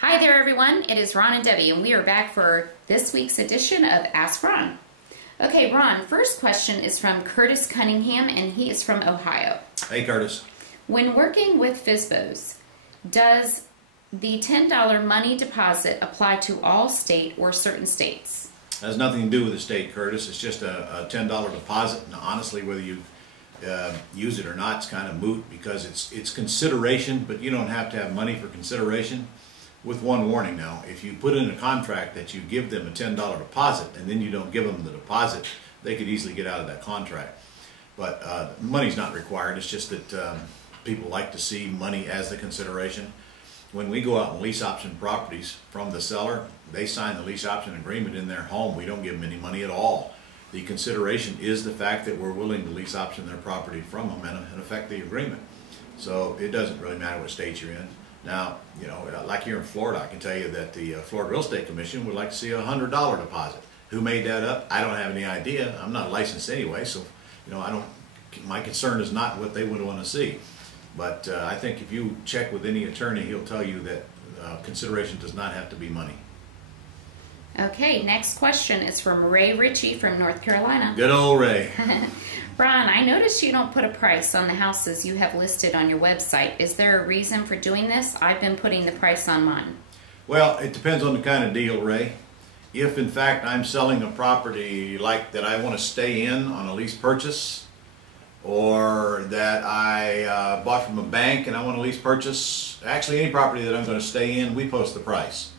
Hi there everyone, it is Ron and Debbie and we are back for this week's edition of Ask Ron. Okay Ron, first question is from Curtis Cunningham and he is from Ohio. Hey Curtis. When working with FSBOs, does the $10 money deposit apply to all state or certain states? It has nothing to do with the state, Curtis. It's just a $10 deposit, and honestly whether you use it or not, it's kind of moot because it's consideration, but you don't have to have money for consideration. With one warning now, if you put in a contract that you give them a $10 deposit and then you don't give them the deposit, they could easily get out of that contract. But money's not required. It's just that people like to see money as the consideration. When we go out and lease option properties from the seller, they sign the lease option agreement in their home. We don't give them any money at all. The consideration is the fact that we're willing to lease option their property from them and affect the agreement. So it doesn't really matter what state you're in. Now, you know, like here in Florida, I can tell you that the Florida Real Estate Commission would like to see a $100 deposit. Who made that up? I don't have any idea. I'm not licensed anyway, so you know, my concern is not what they would want to see. But I think if you check with any attorney, he'll tell you that consideration does not have to be money. Okay, next question is from Ray Ritchie from North Carolina. Good old Ray. Ron, I noticed you don't put a price on the houses you have listed on your website. Is there a reason for doing this? I've been putting the price on mine. Well, it depends on the kind of deal, Ray. If in fact I'm selling a property like that I want to stay in on a lease purchase, or that I bought from a bank and I want to lease purchase, actually any property that I'm going to stay in, we post the price.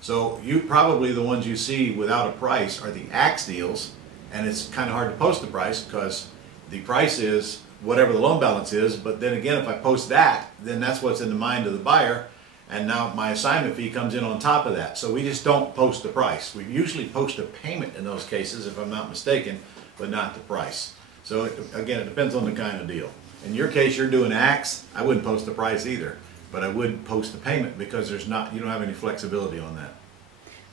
So probably the ones you see without a price are the axe deals, and it's kind of hard to post the price because the price is whatever the loan balance is, but then again if I post that, then that's what's in the mind of the buyer, and now my assignment fee comes in on top of that. So we just don't post the price. We usually post a payment in those cases if I'm not mistaken, but not the price. So again, it depends on the kind of deal. In your case, you're doing axe, I wouldn't post the price either, but I would post the payment because you don't have any flexibility on that.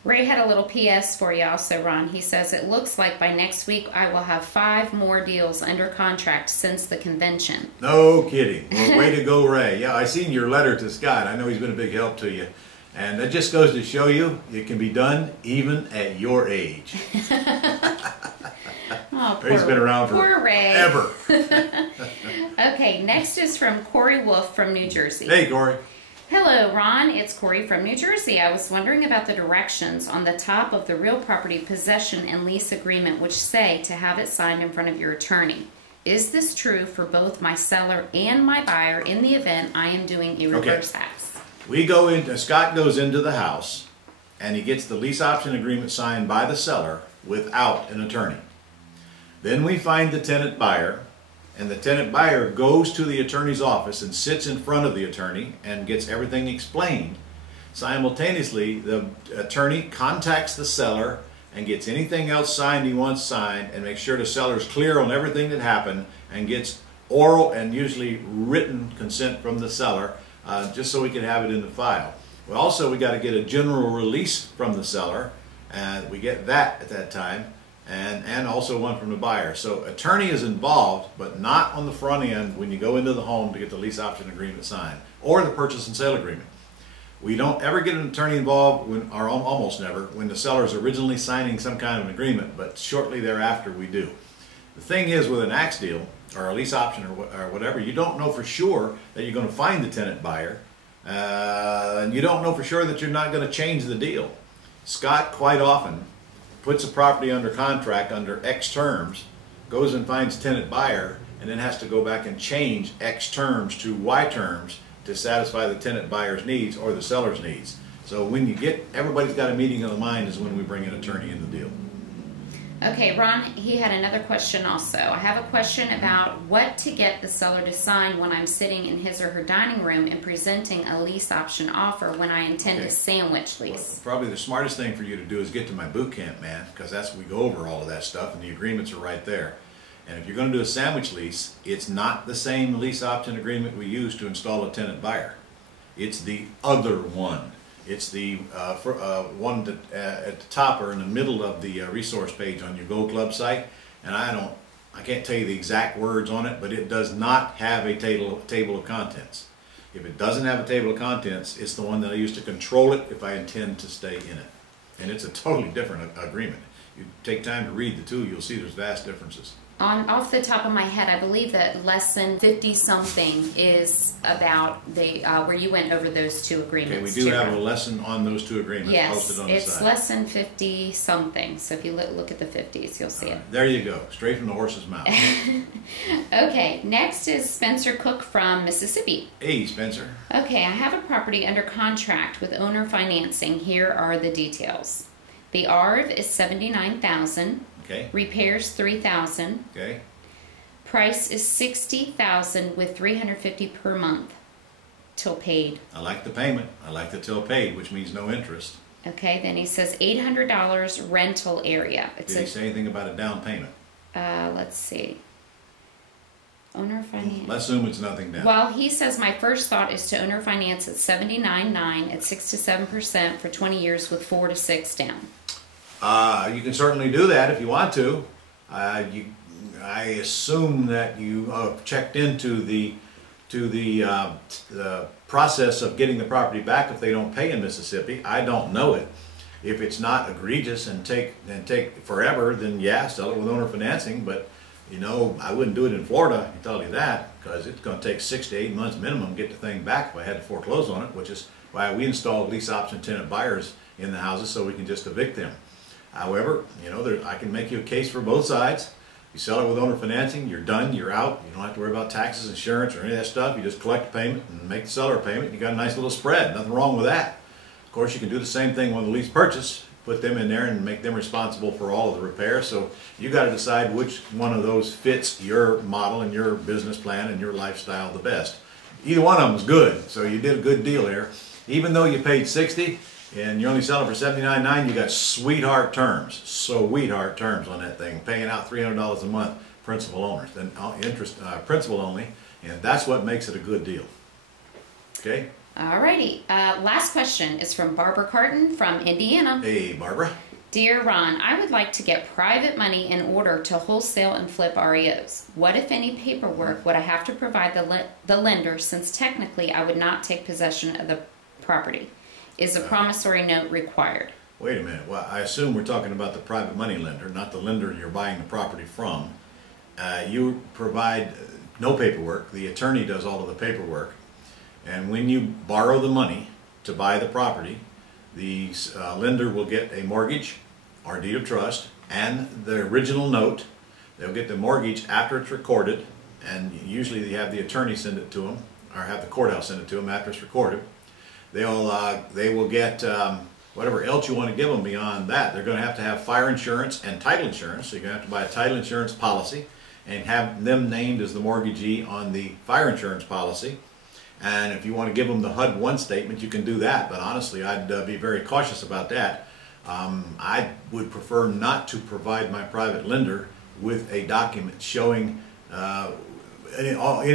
Ray had a little PS for you also, Ron. He says, it looks like by next week I will have 5 more deals under contract since the convention. No kidding. Well, way to go, Ray. Yeah, I seen your letter to Scott. I know he's been a big help to you. And that just goes to show you it can be done even at your age. Oh, Ray's been around for forever. Okay, next is from Corey Wolf from New Jersey. Hey, Corey. Hello, Ron. It's Corey from New Jersey. I was wondering about the directions on the top of the real property possession and lease agreement which say to have it signed in front of your attorney. Is this true for both my seller and my buyer in the event I am doing a reverse axe? We go in, Scott goes into the house and he gets the lease option agreement signed by the seller without an attorney. Then we find the tenant buyer, and the tenant buyer goes to the attorney's office and sits in front of the attorney and gets everything explained. Simultaneously, the attorney contacts the seller and gets anything else signed he wants signed, and makes sure the seller is clear on everything that happened and gets oral and usually written consent from the seller, just so we can have it in the file. Well, also we got to get a general release from the seller, and we get that at that time. And also one from the buyer. So attorney is involved, but not on the front end when you go into the home to get the lease option agreement signed or the purchase and sale agreement. We don't ever get an attorney involved, or almost never, when the seller is originally signing some kind of an agreement, but shortly thereafter we do. The thing is, with an axe deal or a lease option or whatever, you don't know for sure that you're going to find the tenant buyer, and you don't know for sure that you're not going to change the deal. Scott quite often puts a property under contract under X terms, goes and finds tenant buyer, and then has to go back and change X terms to Y terms to satisfy the tenant buyer's needs or the seller's needs. So when you get, everybody's got a meeting of the mind is when we bring an attorney in the deal. Okay, Ron, he had another question also. I have a question about what to get the seller to sign when I'm sitting in his or her dining room and presenting a lease option offer when I intend to sandwich lease. Well, probably the smartest thing for you to do is get to my boot camp, man, because that's we go over all of that stuff and the agreements are right there. And if you're going to do a sandwich lease, it's not the same lease option agreement we use to install a tenant buyer. It's the other one. It's the one that, at the top or in the middle of the resource page on your Go Club site. And I can't tell you the exact words on it, but it does not have a table of contents. If it doesn't have a table of contents, it's the one that I use to control it if I intend to stay in it. And it's a totally different agreement. You take time to read the two, you'll see there's vast differences. Off the top of my head, I believe that lesson 50-something is about the where you went over those two agreements. Okay, we do have a lesson on those two agreements posted on the side. Yes, it's lesson 50-something. So if you look at the 50s, you'll see it. There you go, straight from the horse's mouth. Okay, next is Spencer Cook from Mississippi. Hey, Spencer. Okay, I have a property under contract with owner financing. Here are the details. The ARV is $79,000. Okay. Repairs $3,000. Okay. Price is $60,000 with $350 per month till paid. I like the payment. I like the till paid, which means no interest. Okay. Then he says $800 rental area. Did he say anything about a down payment? Let's see. Owner finance. Let's assume it's nothing down. Well, he says my first thought is to owner finance at $79,900 at 6 to 7% for 20 years with 4 to 6 down. You can certainly do that if you want to. I assume that you checked into the process of getting the property back if they don't pay in Mississippi. I don't know it. If it's not egregious and take forever, then yeah, sell it with owner financing. But you know, I wouldn't do it in Florida. I can tell you that, because it's going to take 6 to 8 months minimum to get the thing back if I had to foreclose on it, which is why we installed lease option tenant buyers in the houses so we can just evict them. However, you know, I can make you a case for both sides. You sell it with owner financing, you're done, you're out. You don't have to worry about taxes, insurance, or any of that stuff. You just collect the payment and make the seller a payment. You got a nice little spread. Nothing wrong with that. Of course, you can do the same thing with the lease purchase. Put them in there and make them responsible for all of the repairs. So you got to decide which one of those fits your model and your business plan and your lifestyle the best. Either one of them is good, so you did a good deal there. Even though you paid $60 and you're only selling for $79,900, you got sweetheart terms, sweetheart terms on that thing, paying out $300 a month, principal owners, then interest principal only, and that's what makes it a good deal. Okay. Alrighty. Last question is from Barbara Carton from Indiana. Hey, Barbara. Dear Ron, I would like to get private money in order to wholesale and flip REOs. What, if any, paperwork would I have to provide the lender, since technically I would not take possession of the property? Is a promissory note required? Wait a minute. Well, I assume we're talking about the private money lender, not the lender you're buying the property from. You provide no paperwork. The attorney does all of the paperwork. And when you borrow the money to buy the property, the lender will get a mortgage or deed of trust and the original note. They'll get the mortgage after it's recorded, and usually they have the attorney send it to them, or have the courthouse send it to them after it's recorded. They will get whatever else you want to give them beyond that. They're going to have fire insurance and title insurance, so you're going to have to buy a title insurance policy and have them named as the mortgagee on the fire insurance policy. And if you want to give them the HUD-1 statement, you can do that. But honestly, I'd be very cautious about that. I would prefer not to provide my private lender with a document showing any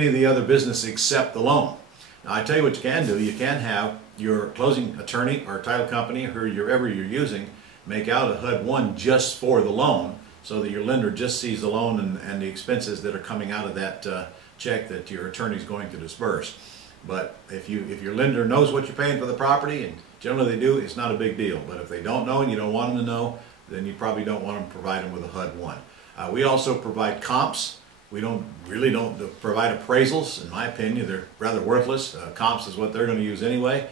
of the other business except the loan. Now, I tell you what you can do. You can have your closing attorney or title company, or whoever you're using, make out a HUD-1 just for the loan, so that your lender just sees the loan and the expenses that are coming out of that check that your attorney is going to disburse. But if your lender knows what you're paying for the property, and generally they do, it's not a big deal. But if they don't know and you don't want them to know, then you probably don't want to provide them with a HUD-1. We also provide comps. We really don't provide appraisals. In my opinion, they're rather worthless. Comps is what they're going to use anyway.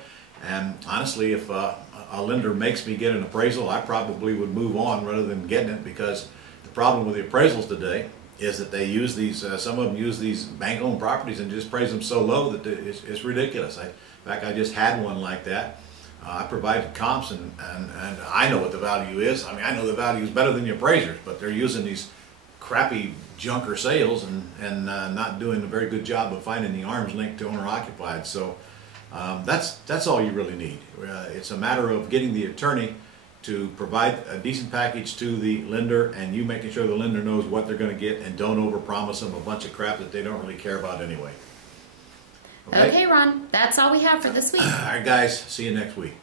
And honestly, if a lender makes me get an appraisal, I probably would move on rather than getting it, because the problem with the appraisals today is that they use these, some of them use these bank-owned properties and just appraise them so low that it's ridiculous. In fact, I just had one like that. I provided comps, and I know what the value is. I mean, I know the value is better than the appraisers, but they're using these crappy junker sales and not doing a very good job of finding the arm's length to owner-occupied. So that's all you really need. It's a matter of getting the attorney to provide a decent package to the lender, and you making sure the lender knows what they're going to get, and don't overpromise them a bunch of crap that they don't really care about anyway. Okay, Ron, that's all we have for this week. All right, guys, see you next week.